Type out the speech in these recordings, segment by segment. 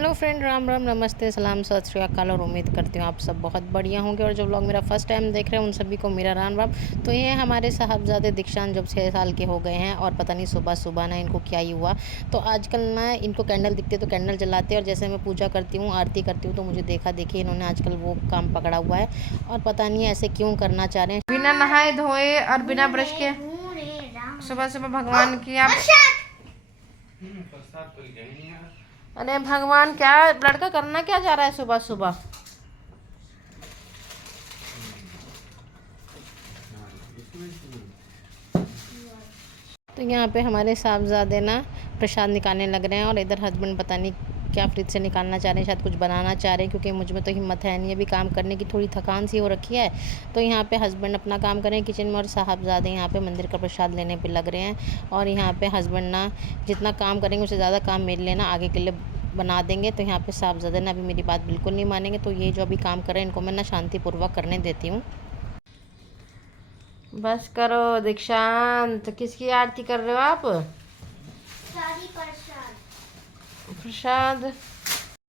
Hello friend, Ram Ram, नमस्ते, सलाम, सत श्री अकाल। और उम्मीद करती हूँ आप सब बहुत बढ़िया होंगे। और जो लोग मेरा फर्स्ट टाइम देख रहे हैं उन सभी को मेरा राम राम। तो ये हमारे साहबजादे दीक्षांत जब 6 साल के हो गए हैं और पता नहीं सुबह सुबह ना इनको क्या ही हुआ। तो आजकल ना इनको कैंडल दिखते तो कैंडल जलाते, और जैसे मैं पूजा करती हूँ, आरती करती हूँ, तो मुझे देखा देखी इन्होंने आजकल वो काम पकड़ा हुआ है। और पता नहीं ऐसे क्यों करना चाह रहे हैं। बिना नहाए धोए और बिना ब्रश के सुबह सुबह भगवान की आप। अरे भगवान, क्या लड़का करना क्या जा रहा है सुबह सुबह? तो यहाँ पे हमारे साहबजादे ना प्रसाद निकालने लग रहे हैं, और इधर हस्बैंड पता नहीं क्या फ्रिज से निकालना चाह रहे हैं, शायद कुछ बनाना चाह रहे हैं, क्योंकि मुझ में तो हिम्मत है नहीं अभी काम करने की, थोड़ी थकान सी हो रखी है। तो यहाँ पे हस्बैंड अपना काम कर रहे हैं किचन में, और साहबजादे यहाँ पे मंदिर का प्रसाद लेने पे लग रहे हैं। और यहाँ पे हस्बैंड ना जितना काम करेंगे उससे ज़्यादा काम मेरे लिए ना आगे के लिए बना देंगे। तो यहाँ पे साहबजादे ना अभी मेरी बात बिल्कुल नहीं मानेंगे। तो ये जो अभी काम कर रहे हैं इनको मैं ना शांतिपूर्वक करने देती हूँ। बस करो दीक्षांत, किसकी आरती कर रहे हो आप? प्रसाद।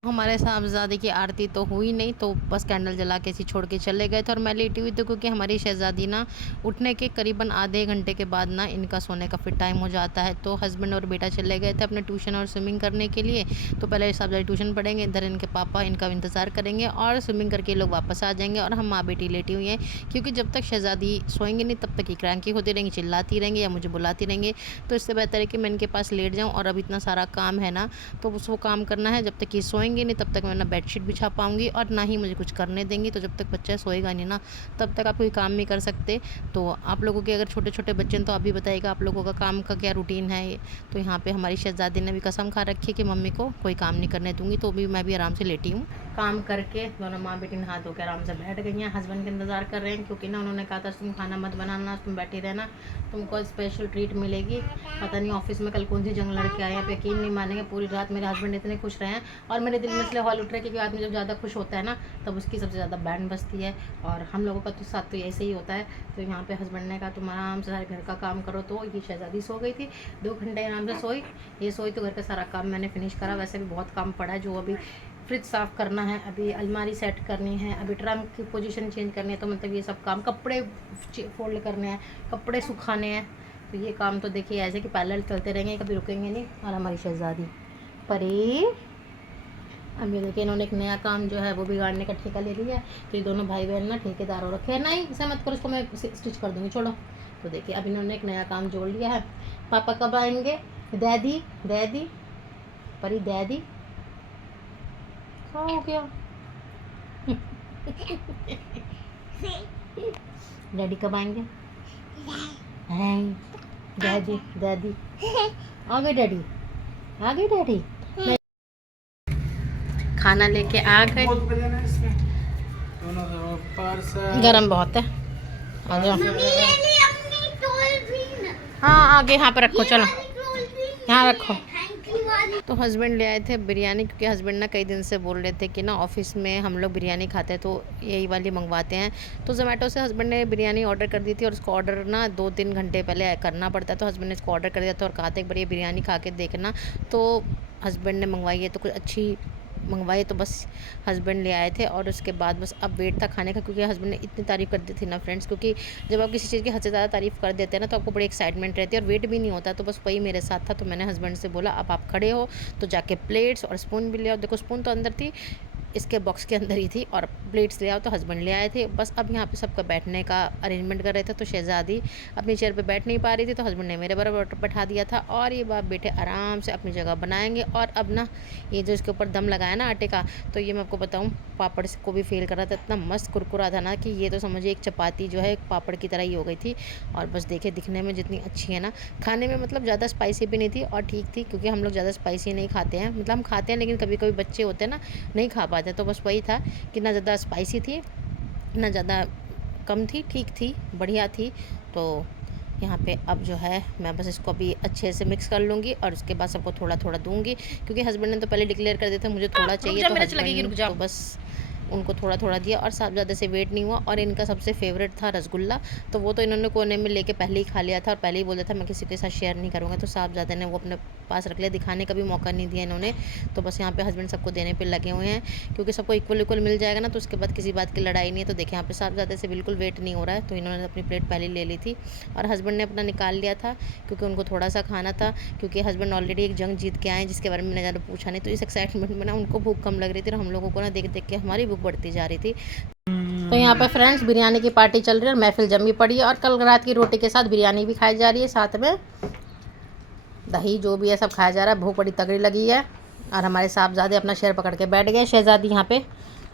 हमारे साहबजादे की आरती तो हुई नहीं, तो बस कैंडल जला के ऐसे छोड़ के चले गए थे। और मैं लेटी हुई थी, क्योंकि हमारी शहज़ादी ना उठने के करीबन आधे घंटे के बाद ना इनका सोने का फिर टाइम हो जाता है। तो हस्बैंड और बेटा चले गए थे अपने ट्यूशन और स्विमिंग करने के लिए। तो पहले साहबजादी ट्यूशन पढ़ेंगे, इधर इनके पापा इनका इंतज़ार करेंगे, और स्विमिंग करके लोग वापस आ जाएंगे। और हम माँ बेटी लेटी हुई हैं, क्योंकि जब तक शहज़ादी सोएंगे नहीं तब तक ये क्रैंकी होती रहेंगी, चिल्लाती रहेंगी या मुझे बुलाती रहेंगी। तो इससे बेहतर है कि मैं इनके पास लेट जाऊँ। और अब इतना सारा काम है ना, तो उसको काम करना है। जब तक ये सोएंगे नहीं तब तक मैं ना बेडशीट बिछा पाऊँगी, और ना ही मुझे कुछ करने देंगी। तो जब तक बच्चा सोएगा नहीं ना तब तक आप कोई काम नहीं कर सकते। तो आप लोगों के अगर छोटे छोटे बच्चे हैं तो आप भी बताइएगा आप लोगों का काम का क्या रूटीन है। तो यहाँ पे हमारी शहज़ादी ने भी कसम खा रखी है कि मम्मी को कोई काम नहीं करने दूँगी। तो भी मैं भी आराम से लेटी हूँ। काम करके दोनों माँ बेटी नहा धो के आराम से बैठ गई हैं। हस्बैंड के इंतज़ार कर रहे हैं, क्योंकि ना उन्होंने कहा था तुम खाना मत बनाना, तुम बैठी रहना, तुमको स्पेशल ट्रीट मिलेगी। पता नहीं ऑफिस में कल कौन सी जंग लड़के आए हैं, आप यकीन नहीं मानेंगे, पूरी रात मेरे हस्बैंड इतने खुश रहे हैं। और मेरे दिल में इसलिए हॉल उठ रहा है क्योंकि आदमी जब ज़्यादा खुश होता है ना तब उसकी सबसे ज़्यादा बैंड बजती है। और हम लोगों का तो साथ तो ऐसे ही होता है। तो यहाँ पे हस्बैंड ने कहा तुम आराम से सारे घर का काम करो। तो ये शहज़ादी सो गई थी, 2 घंटे आराम से सोई। ये सोई तो घर का सारा काम मैंने फिनिश करा। वैसे भी बहुत काम पड़ा है, जो अभी फ्रिज साफ़ करना है, अभी अलमारी सेट करनी है, अभी ड्रम की पोजीशन चेंज करनी है। तो मतलब ये सब काम, कपड़े फोल्ड करने हैं, कपड़े सुखाने हैं। तो ये काम तो देखिए ऐसे कि पैरेलल चलते रहेंगे, कभी रुकेंगे नहीं। और हमारी शहज़ादी परी, अब ये देखिए इन्होंने एक नया काम जो है वो बिगाड़ने का ठेका ले लिया है। तो ये दोनों भाई बहन ना ठेकेदार हो रखे हैं। नहीं ऐसा मत करो, इसको मैं स्टिच कर दूँगी, छोड़ो। तो देखिए अब इन्होंने एक नया काम जोड़ लिया है। पापा कब आएंगे? डैडी डैडी, परी डैडी, क्या हो गया? डैडी कब आएंगे? डैडी डैडी आ गए, डैडी आ गए, डैडी खाना लेके आ गए। गरम बहुत है, आ जाओ। हाँ आगे यहाँ पे रखो, चलो यहाँ रखो। तो हस्बैंड ले आए थे बिरयानी, क्योंकि हस्बैंड ना कई दिन से बोल रहे थे कि ना ऑफिस में हम लोग बिरयानी खाते हैं तो यही वाली मंगवाते हैं। तो जोमेटो से हस्बैंड ने बिरयानी ऑर्डर कर दी थी, और उसको ऑर्डर ना 2-3 घंटे पहले करना पड़ता है। तो हस्बैंड ने इसको ऑर्डर कर दिया था और कहा था एक बार ये बिरयानी खा के देखना। तो हस्बैंड ने मंगवाई है, तो कुछ अच्छी मंगवाई, तो बस हस्बैंड ले आए थे। और उसके बाद बस अब वेट था खाने का, क्योंकि हस्बैंड ने इतनी तारीफ़ कर दी थी ना फ्रेंड्स। क्योंकि जब आप किसी चीज़ की हद से ज़्यादा तारीफ़ कर देते हैं ना तो आपको बड़ी एक्साइटमेंट रहती है और वेट भी नहीं होता। तो बस वही मेरे साथ था। तो मैंने हस्बैंड से बोला अब आप खड़े हो तो जाके प्लेट्स और स्पून भी ले आओ। देखो स्पून तो अंदर थी, इसके बॉक्स के अंदर ही थी, और प्लेट्स ले आओ। तो हस्बैंड ले आए थे। बस अब यहाँ पे सबका बैठने का अरेंजमेंट कर रहे थे। तो शहज़ादी अपनी चेयर पे बैठ नहीं पा रही थी, तो हस्बैंड ने मेरे बराबर बैठा दिया था, और ये बाप बेटे आराम से अपनी जगह बनाएंगे। और अब ना ये जो इसके ऊपर दम लगाया ना आटे का, तो ये मैं आपको बताऊँ पापड़ को भी फेल कर रहा था, इतना मस्त कुरकुरा था ना कि ये तो समझिए एक चपाती जो है एक पापड़ की तरह ही हो गई थी। और बस देखिए दिखने में जितनी अच्छी है ना, खाने में मतलब ज़्यादा स्पाइसी भी नहीं थी और ठीक थी, क्योंकि हम लोग ज़्यादा स्पाइसी नहीं खाते हैं। मतलब हम खाते हैं लेकिन कभी कभी बच्चे होते हैं ना नहीं खा पाते। तो बस वही था कि ना ज़्यादा स्पाइसी थी ना ज़्यादा कम थी, ठीक थी, बढ़िया थी। तो यहाँ पे अब जो है मैं बस इसको अभी अच्छे से मिक्स कर लूँगी, और उसके बाद सबको थोड़ा थोड़ा दूँगी, क्योंकि हस्बैंड ने तो पहले डिक्लेयर कर दिया था मुझे थोड़ा चाहिए। तो हस्बैंड तो बस उनको थोड़ा थोड़ा दिया और साहबज़ादे से वेट नहीं हुआ। और इनका सबसे फेवरेट था रसगुल्ला, तो वो तो इन्होंने कोने में लेके पहले ही खा लिया था और पहले ही बोला था मैं किसी के साथ शेयर नहीं करूँगा। तो साहबज़ादे ने वो अपने पास रख लिया, दिखाने का भी मौका नहीं दिया इन्होंने। तो बस यहाँ पे हस्बैंड सबको देने पे लगे हुए हैं, क्योंकि सबको इक्वल इक्वल मिल जाएगा ना, तो उसके बाद किसी बात की लड़ाई नहीं है। तो देखिए यहाँ पे साहबज़ादे से बिल्कुल वेट नहीं हो रहा है, तो इन्होंने अपनी प्लेट पहले ले ली थी और हस्बैंड ने अपना निकाल लिया था, क्योंकि उनको थोड़ा सा खाना था, क्योंकि हस्बैंड ऑलरेडी एक जंग जीत के आए जिसके बारे में मैंने ज़्यादा पूछा नहीं। तो इस एक्साइटमेंट में ना उनको भूख कम लग रही थी और हम लोगों को ना देख देख के हमारी भूख बढ़ती जा रही थी। तो यहाँ पे फ्रेंड्स बिरयानी की पार्टी चल रही है और महफिल जमी पड़ी है और कल रात की रोटी के साथ बिरयानी भी खाई जा रही है, साथ में दही जो भी है सब खाया जा रहा है। भूख बड़ी तगड़ी लगी है और हमारे साहबजादे अपना शेर पकड़ के बैठ गए। शहजादी यहाँ पे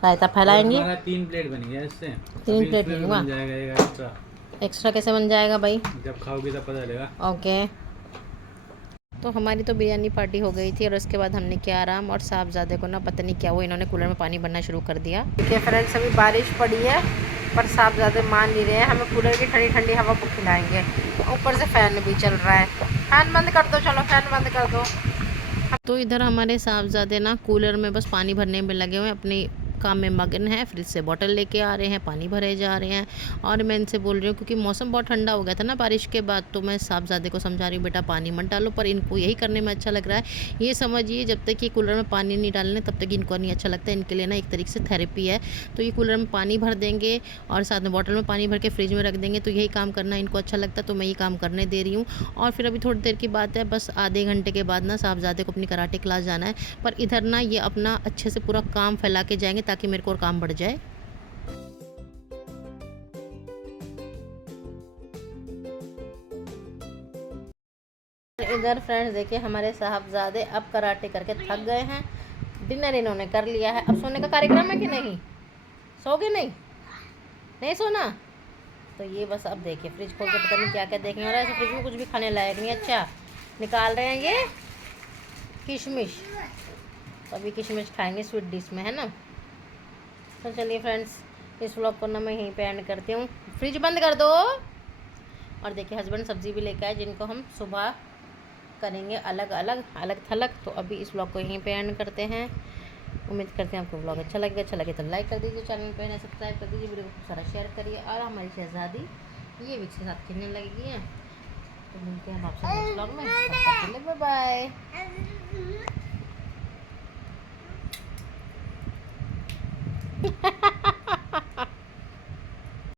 रायता फैलाएंगी। 3 प्लेट बन गया इससे, 3 प्लेट नहीं हुआ, बन जाएगा एक्स्ट्रा। एक्स्ट्रा कैसे बन जाएगा भाई? जब खाओगे तब पता चलेगा। ओके, तो हमारी तो बिरयानी पार्टी हो गई थी और उसके बाद हमने किया आराम। और साहबजादे को ना पता नहीं क्या हुआ, इन्होंने कूलर में पानी भरना शुरू कर दिया। देखिए फ्रेंड्स अभी बारिश पड़ी है पर साहबजादे मान नहीं रहे हैं, हमें कूलर की ठंडी ठंडी हवा को खिलाएंगे। ऊपर से फ़ैन भी चल रहा है, फ़ैन बंद कर दो, चलो फ़ैन बंद कर दो। तो इधर हमारे साहबजादे ना कूलर में बस पानी भरने में लगे हुए हैं, अपनी काम में मगन है। फ्रिज से बॉटल लेके आ रहे हैं, पानी भरे जा रहे हैं। और मैं इनसे बोल रही हूँ, क्योंकि मौसम बहुत ठंडा हो गया था ना बारिश के बाद, तो मैं साहबजादे को समझा रही हूँ बेटा पानी मत डालो, पर इनको यही करने में अच्छा लग रहा है। ये समझिए जब तक ये कूलर में पानी नहीं डालने तब तक इनको नहीं अच्छा लगता है। इनके लिए ना एक तरीके से थेरेपी है। तो ये कूलर में पानी भर देंगे और साथ में बॉटल में पानी भर के फ्रिज में रख देंगे, तो यही काम करना इनको अच्छा लगता है, तो मैं ये काम करने दे रही हूँ। और फिर अभी थोड़ी देर की बात है, बस आधे घंटे के बाद ना साहबजादे को अपनी कराटे क्लास जाना है। पर इधर ना ये अपना अच्छे से पूरा काम फैला के जाएंगे ताकि मेरे को और काम बढ़ जाए। इधर फ्रेंड्स देखिए हमारे साहबजादे अब कराटे करके थक गए हैं, डिनर इन्होंने कर लिया है। अब सोने का कार्यक्रम है कि नहीं? सोगे नहीं? नहीं सोना? तो ये बस अब देखिए फ्रिज खोल के पता नहीं क्या क्या देखेंगे। और ऐसे फ्रिज में कुछ भी खाने लायक नहीं। अच्छा निकाल रहे हैं ये किशमिश, तो अभी किशमिश खाएंगे स्वीट डिश में, है ना। तो चलिए फ्रेंड्स इस व्लॉग को ना मैं यहीं पे एंड करती हूँ। फ्रिज बंद कर दो। और देखिए हस्बैंड सब्ज़ी भी लेके आए जिनको हम सुबह करेंगे अलग अलग अलग थलग। तो अभी इस व्लॉग को यहीं पे एंड करते हैं। उम्मीद करते हैं आपको व्लॉग अच्छा लगे तो लाइक कर दीजिए, चैनल पे ना सब्सक्राइब कर दीजिए, वीडियो को सारा शेयर करिए। और हमारी शहजादी ये भी के साथ खेलने लगेगी है। तो मिलते हैं आपसे नेक्स्ट व्लॉग में, तब तक के लिए बाय बाय।